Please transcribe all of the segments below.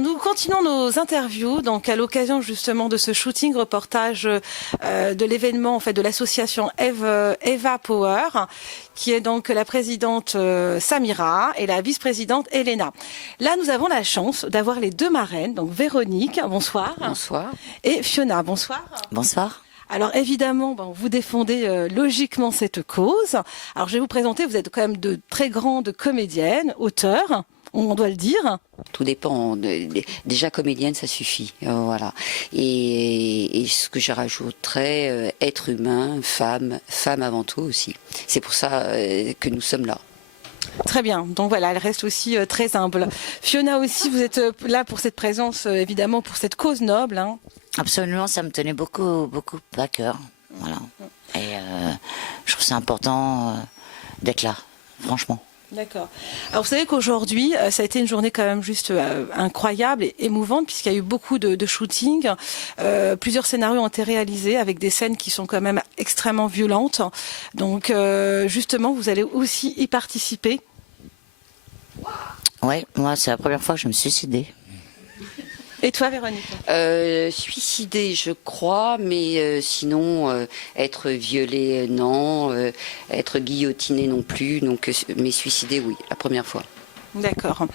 Nous continuons nos interviews, donc à l'occasion justement de ce shooting reportage de l'événement en fait de l'association Eva Power, qui est donc la présidente Samira et la vice-présidente Elena. Là, nous avons la chance d'avoir les deux marraines, donc Véronique, bonsoir. Bonsoir. Et Fiona, bonsoir. Bonsoir. Alors évidemment, vous défendez logiquement cette cause. Alors je vais vous présenter, vous êtes quand même de très grandes comédiennes, auteurs, on doit le dire. Tout dépend. Déjà comédienne, ça suffit. Voilà. Et ce que je rajouterais, être humain, femme avant tout aussi. C'est pour ça que nous sommes là. Très bien, donc voilà, elle reste aussi très humble. Fiona aussi, vous êtes là pour cette présence, évidemment, pour cette cause noble. Hein. Absolument, ça me tenait beaucoup à cœur. Voilà. Et je trouve c'est important d'être là, franchement. D'accord. Alors vous savez qu'aujourd'hui, ça a été une journée quand même juste incroyable et émouvante puisqu'il y a eu beaucoup de shootings. Plusieurs scénarios ont été réalisés avec des scènes qui sont quand même extrêmement violentes. Donc justement, vous allez aussi y participer. Oui, moi c'est la première fois que je me suis suicidée. Et toi, Véronique? Suicider, je crois, mais sinon, être violée, non. Être guillotinée, non plus. Donc, mais suicider, oui, la première fois. D'accord.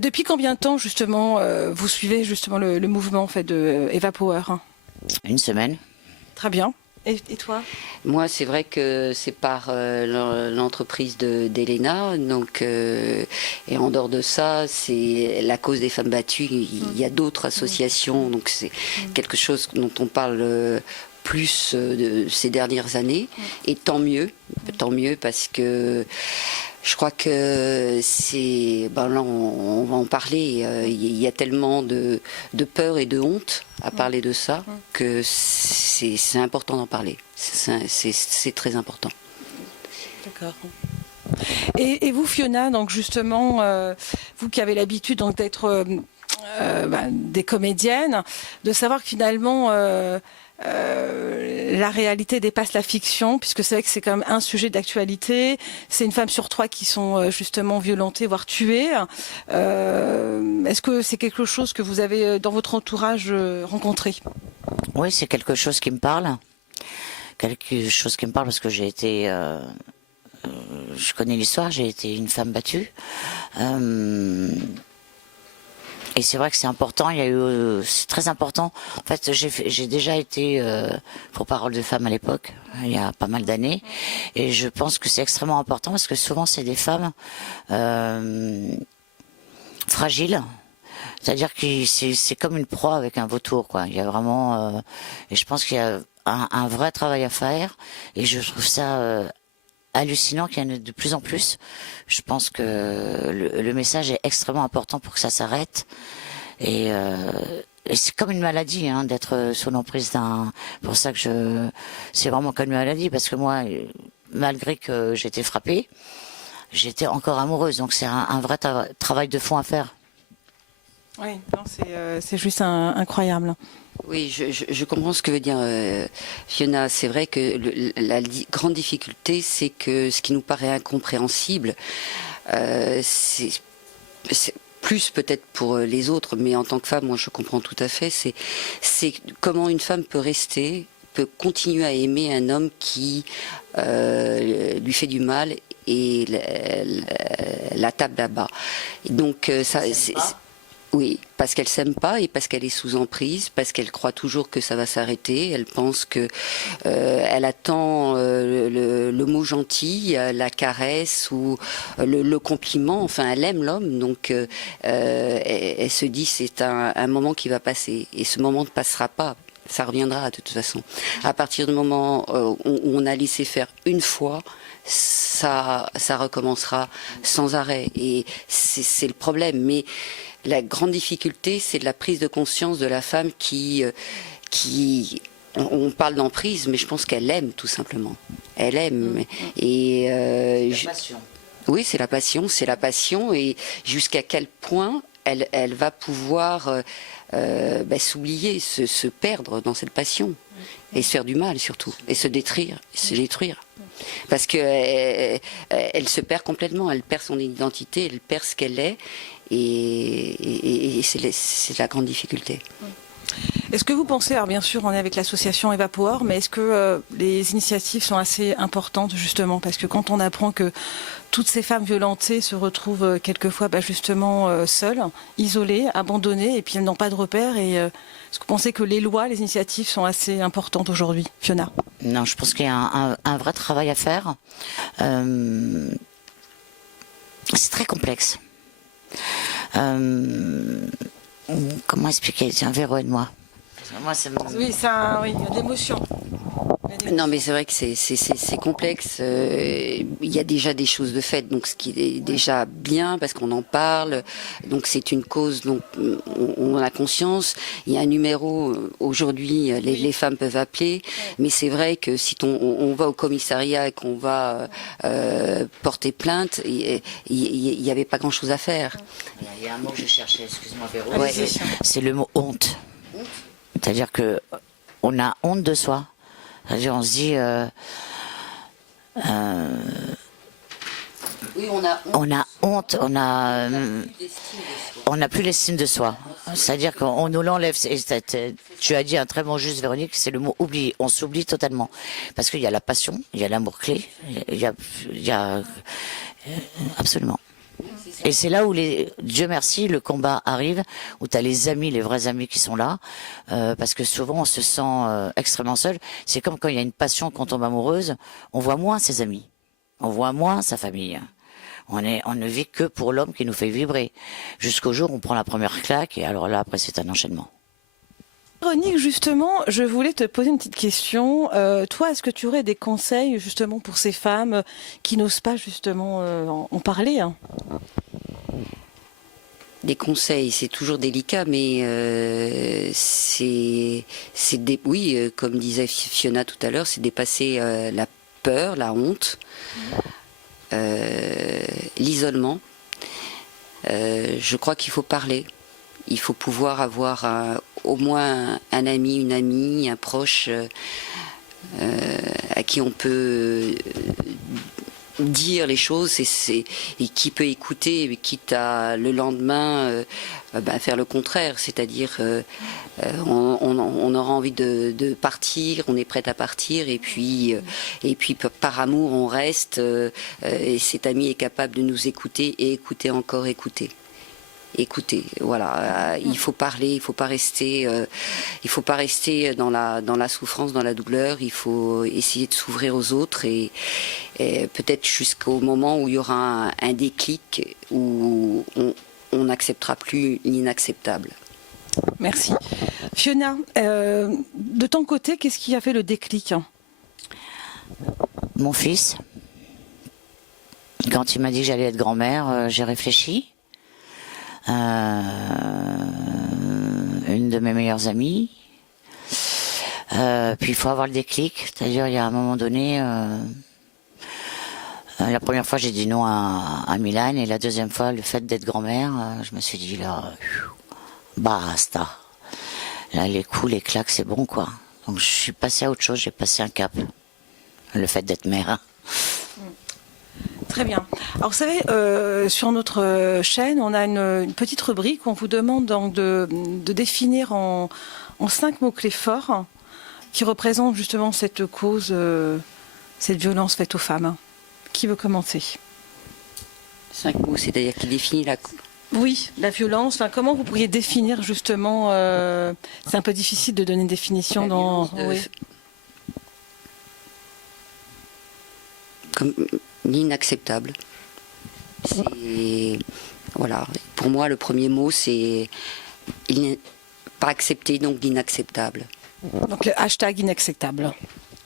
Depuis combien de temps, justement, vous suivez justement le mouvement en fait, de Eva Power? Une semaine. Très bien. Et toi? Moi, c'est vrai que c'est par l'entreprise d'Elena, donc et en dehors de ça, c'est la cause des femmes battues. Il y a d'autres associations, donc c'est quelque chose dont on parle plus de ces dernières années, et tant mieux parce que je crois que c'est. Ben là, on va en parler. Il y a tellement de peur et de honte à parler de ça que c'est important d'en parler. C'est très important. D'accord. Et vous, Fiona, donc justement, vous qui avez l'habitude donc d'être des comédiennes, de savoir que finalement. La réalité dépasse la fiction, puisque c'est vrai que c'est quand même un sujet d'actualité. C'est une femme sur trois qui sont justement violentées, voire tuées. Est-ce que c'est quelque chose que vous avez dans votre entourage rencontré? Oui, c'est quelque chose qui me parle. Quelque chose qui me parle parce que j'ai été... je connais l'histoire, j'ai été une femme battue. Et c'est vrai que c'est important, c'est très important. En fait, j'ai déjà été porte-parole de femmes à l'époque, il y a pas mal d'années. Et je pense que c'est extrêmement important parce que souvent c'est des femmes fragiles. C'est-à-dire que c'est comme une proie avec un vautour, quoi. Il y a vraiment... et je pense qu'il y a un vrai travail à faire. Et je trouve ça... hallucinant qu'il y en ait de plus en plus. Je pense que le message est extrêmement important pour que ça s'arrête. Et c'est comme une maladie, hein, d'être sous l'emprise d'un. Pour ça que c'est vraiment comme une maladie, parce que moi, malgré que j'étais frappée, j'étais encore amoureuse. Donc c'est un vrai travail de fond à faire. Oui, c'est juste incroyable. Oui, je comprends ce que veut dire Fiona. C'est vrai que la grande difficulté, c'est que ce qui nous paraît incompréhensible, c'est plus peut-être pour les autres, mais en tant que femme, moi je comprends tout à fait, c'est comment une femme peut continuer à aimer un homme qui lui fait du mal et la table là-bas. Donc ça... Oui, parce qu'elle s'aime pas et parce qu'elle est sous emprise, parce qu'elle croit toujours que ça va s'arrêter. Elle pense que elle attend le mot gentil, la caresse ou le compliment. Enfin, elle aime l'homme, donc elle se dit c'est un moment qui va passer et ce moment ne passera pas. Ça reviendra de toute façon. À partir du moment où on a laissé faire une fois, ça recommencera sans arrêt et c'est le problème. Mais la grande difficulté, c'est de la prise de conscience de la femme qui on parle d'emprise, mais je pense qu'elle aime tout simplement. Elle aime. Et La passion. Oui, c'est la passion, et jusqu'à quel point elle va pouvoir s'oublier, se perdre dans cette passion, et se faire du mal surtout, et se détruire. Parce que elle se perd complètement, elle perd son identité, elle perd ce qu'elle est. et c'est la grande difficulté. Est-ce que vous pensez, alors bien sûr on est avec l'association Eva Power, mais est-ce que les initiatives sont assez importantes justement, parce que quand on apprend que toutes ces femmes violentées se retrouvent quelquefois justement seules, isolées, abandonnées, et puis elles n'ont pas de repères, et est-ce que vous pensez que les lois, les initiatives sont assez importantes aujourd'hui, Fiona? Non, je pense qu'il y a un vrai travail à faire. C'est très complexe. Comment expliquer? Tiens, Véro, aide-moi. Moi, Oui, oui, il y a d'émotions. Non, mais c'est vrai que c'est complexe. Il y a déjà des choses de faites, donc ce qui est déjà bien parce qu'on en parle. Donc c'est une cause, donc on en a conscience. Il y a un numéro aujourd'hui, les femmes peuvent appeler, mais c'est vrai que si on va au commissariat et qu'on va porter plainte, il n'y avait pas grand-chose à faire. Il y a un mot que je cherchais, excuse-moi Véro. Ouais. C'est le mot honte. C'est-à-dire que on a honte de soi. C'est-à-dire on se dit Oui, on a honte, on n'a plus l'estime de soi. C'est-à-dire qu'on nous l'enlève. Tu as dit un très bon juste, Véronique, c'est le mot oublier. On s'oublie totalement. Parce qu'il y a la passion, il y a l'amour clé, il y a absolument. Et c'est là où, Dieu merci, le combat arrive, où tu as les amis, les vrais amis qui sont là, parce que souvent on se sent extrêmement seul. C'est comme quand il y a une passion, quand on tombe amoureuse, on voit moins ses amis, on voit moins sa famille. On ne vit que pour l'homme qui nous fait vibrer, jusqu'au jour où on prend la première claque, et alors là, après, c'est un enchaînement. Véronique, justement, je voulais te poser une petite question. Toi, est-ce que tu aurais des conseils justement pour ces femmes qui n'osent pas justement en parler, hein? Des conseils, c'est toujours délicat, mais oui, comme disait Fiona tout à l'heure, c'est dépasser la peur, la honte, l'isolement. Je crois qu'il faut parler. Il faut pouvoir avoir au moins un ami, une amie, un proche à qui on peut dire les choses et qui peut écouter, quitte à le lendemain faire le contraire, c'est-à-dire on aura envie de partir, on est prête à partir et puis par amour on reste et cet ami est capable de nous écouter et écouter encore écouter. Écoutez, voilà, il faut parler, il faut pas rester dans la souffrance, dans la douleur. Il faut essayer de s'ouvrir aux autres et peut-être jusqu'au moment où il y aura un déclic où on n'acceptera plus l'inacceptable. Merci. Fiona, de ton côté, qu'est-ce qui a fait le déclic? Mon fils, quand il m'a dit que j'allais être grand-mère, j'ai réfléchi. Une de mes meilleures amies. Puis il faut avoir le déclic, c'est-à-dire il y a un moment donné, la première fois j'ai dit non à Milan et la deuxième fois le fait d'être grand-mère, je me suis dit là, basta. Là les coups, les claques, c'est bon quoi. Donc je suis passée à autre chose, j'ai passé un cap. Le fait d'être mère. Très bien. Alors vous savez, sur notre chaîne, on a une petite rubrique où on vous demande donc de définir en 5 mots-clés forts qui représentent justement cette cause, cette violence faite aux femmes. Qui veut commencer? 5 mots, c'est-à-dire qui définit la... Oui, la violence. Enfin, comment vous pourriez définir justement c'est un peu difficile de donner une définition dans... Oui. Comme l'inacceptable. Voilà. Pour moi, le premier mot, c'est pas accepté, donc l'inacceptable. Donc le hashtag inacceptable.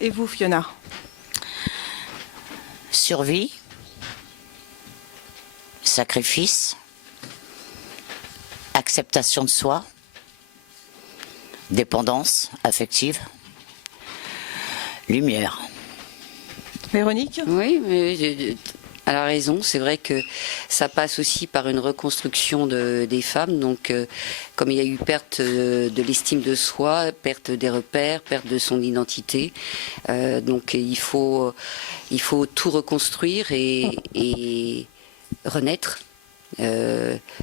Et vous, Fiona? Survie, sacrifice, acceptation de soi, dépendance affective, lumière. Véronique? Oui, mais elle a raison. C'est vrai que ça passe aussi par une reconstruction des femmes. Donc, comme il y a eu perte de l'estime de soi, perte des repères, perte de son identité, donc il faut tout reconstruire et renaître.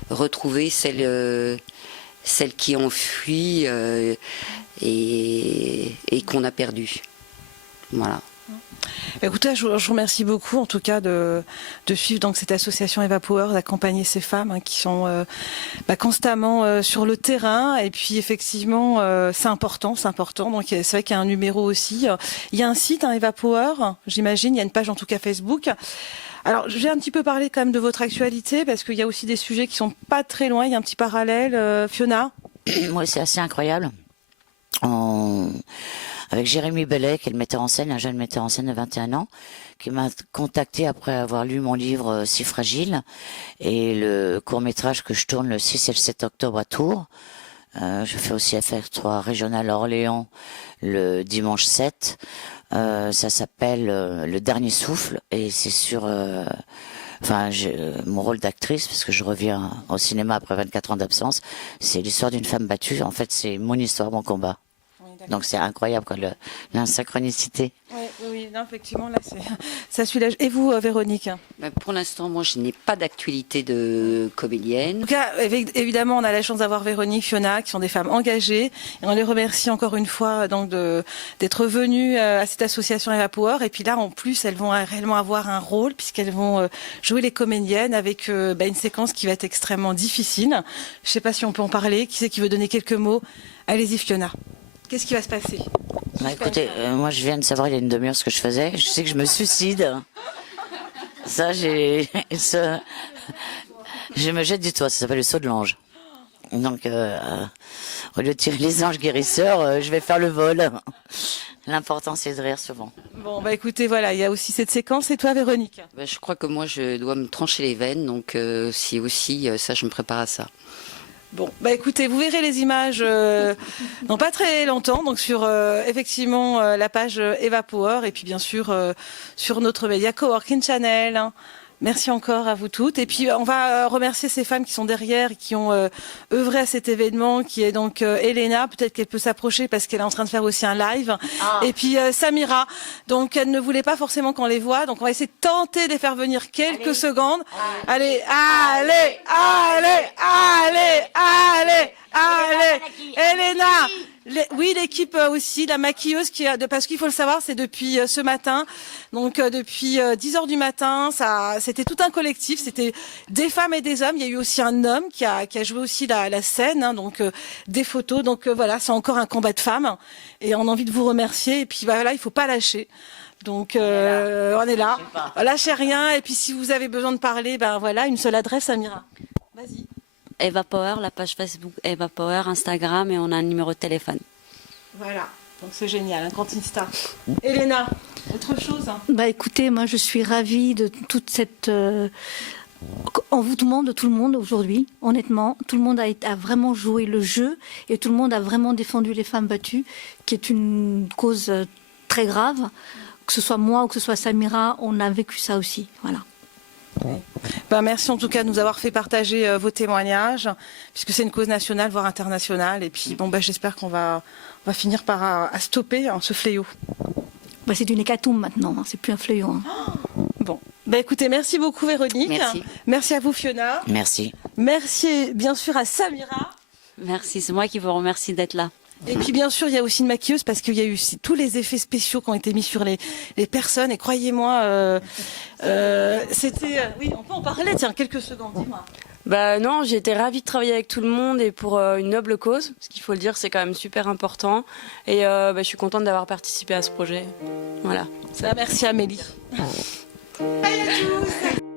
retrouver celles qui ont fui et qu'on a perdu. Voilà. Écoutez, je vous remercie beaucoup en tout cas de suivre donc cette association Eva Power, d'accompagner ces femmes qui sont constamment sur le terrain. Et puis effectivement, c'est important. Donc c'est vrai qu'il y a un numéro aussi. Il y a un site, Eva Power, j'imagine. Il y a une page en tout cas Facebook. Alors, je vais un petit peu parler quand même de votre actualité parce qu'il y a aussi des sujets qui sont pas très loin. Il y a un petit parallèle, Fiona. Oui, c'est assez incroyable. Avec Jérémy Bellet, qui est le metteur en scène, un jeune metteur en scène de 21 ans, qui m'a contacté après avoir lu mon livre Si fragile et le court-métrage que je tourne le 6 et le 7 octobre à Tours. Je fais aussi FR3 régional à Orléans le dimanche 7. Ça s'appelle Le Dernier Souffle et c'est sur... mon rôle d'actrice, parce que je reviens au cinéma après 24 ans d'absence, c'est l'histoire d'une femme battue. En fait, c'est mon histoire, mon combat. Donc c'est incroyable quoi, l'insynchronicité. Oui, non, effectivement, là, ça suit l'âge. Et vous, Véronique? Pour l'instant, moi, je n'ai pas d'actualité de comédienne. En tout cas, évidemment, on a la chance d'avoir Véronique, Fiona, qui sont des femmes engagées. Et on les remercie encore une fois donc d'être venues à cette association Eva Power. Et puis là, en plus, elles vont réellement avoir un rôle puisqu'elles vont jouer les comédiennes avec une séquence qui va être extrêmement difficile. Je ne sais pas si on peut en parler. Qui c'est qui veut donner quelques mots? Allez-y, Fiona. Qu'est-ce qui va se passer? Écoutez, moi je viens de savoir il y a une demi-heure ce que je faisais. Je sais que je me suicide. Ça, je me jette du toit. Ça s'appelle le saut de l'ange. Donc, au lieu de tirer les anges guérisseurs, je vais faire le vol. L'important, c'est de rire souvent. Bon, écoutez, voilà, il y a aussi cette séquence. Et toi, Véronique? Je crois que moi, je dois me trancher les veines. Donc, si aussi, ça, je me prépare à ça. Bon, écoutez, vous verrez les images dans pas très longtemps, donc sur effectivement la page Eva Power et puis bien sûr sur notre média Coworking Channel. Merci encore à vous toutes. Et puis on va remercier ces femmes qui sont derrière et qui ont œuvré à cet événement, qui est donc Elena, peut-être qu'elle peut s'approcher parce qu'elle est en train de faire aussi un live. Et puis Samira, donc elle ne voulait pas forcément qu'on les voit, donc on va essayer de tenter de les faire venir quelques secondes. Allez. Elena, oui, l'équipe aussi, la maquilleuse parce qu'il faut le savoir, c'est depuis ce matin, donc depuis 10h du matin, c'était tout un collectif, c'était des femmes et des hommes. Il y a eu aussi un homme qui a joué aussi la scène, donc des photos. Donc voilà, c'est encore un combat de femmes et on a envie de vous remercier. Et puis voilà, il faut pas lâcher. Donc on est là, lâchez rien. Et puis si vous avez besoin de parler, voilà, une seule adresse, Amira. Vas-y. Eva Power, la page Facebook Eva Power, Instagram et on a un numéro de téléphone. Voilà, donc c'est génial, un grand Insta. Elena, autre chose? Écoutez, moi je suis ravie de toute cette envoûtement de tout le monde aujourd'hui, honnêtement. Tout le monde a vraiment joué le jeu et tout le monde a vraiment défendu les femmes battues, qui est une cause très grave. Que ce soit moi ou que ce soit Samira, on a vécu ça aussi, voilà. Merci en tout cas de nous avoir fait partager vos témoignages, puisque c'est une cause nationale, voire internationale. Et puis j'espère qu'on va finir par stopper ce fléau. C'est une hécatombe maintenant, c'est plus un fléau. Bon, écoutez, merci beaucoup Véronique. Merci à vous Fiona. Merci. Merci bien sûr à Samira. Merci, c'est moi qui vous remercie d'être là. Et puis bien sûr, il y a aussi une maquilleuse parce qu'il y a eu tous les effets spéciaux qui ont été mis sur les personnes. Et croyez-moi, c'était... oui, on peut en parler, tiens, quelques secondes, dis-moi. Non, j'ai été ravie de travailler avec tout le monde et pour une noble cause, parce qu'il faut le dire, c'est quand même super important. Et je suis contente d'avoir participé à ce projet. Voilà. Merci Amélie. Bye à tous.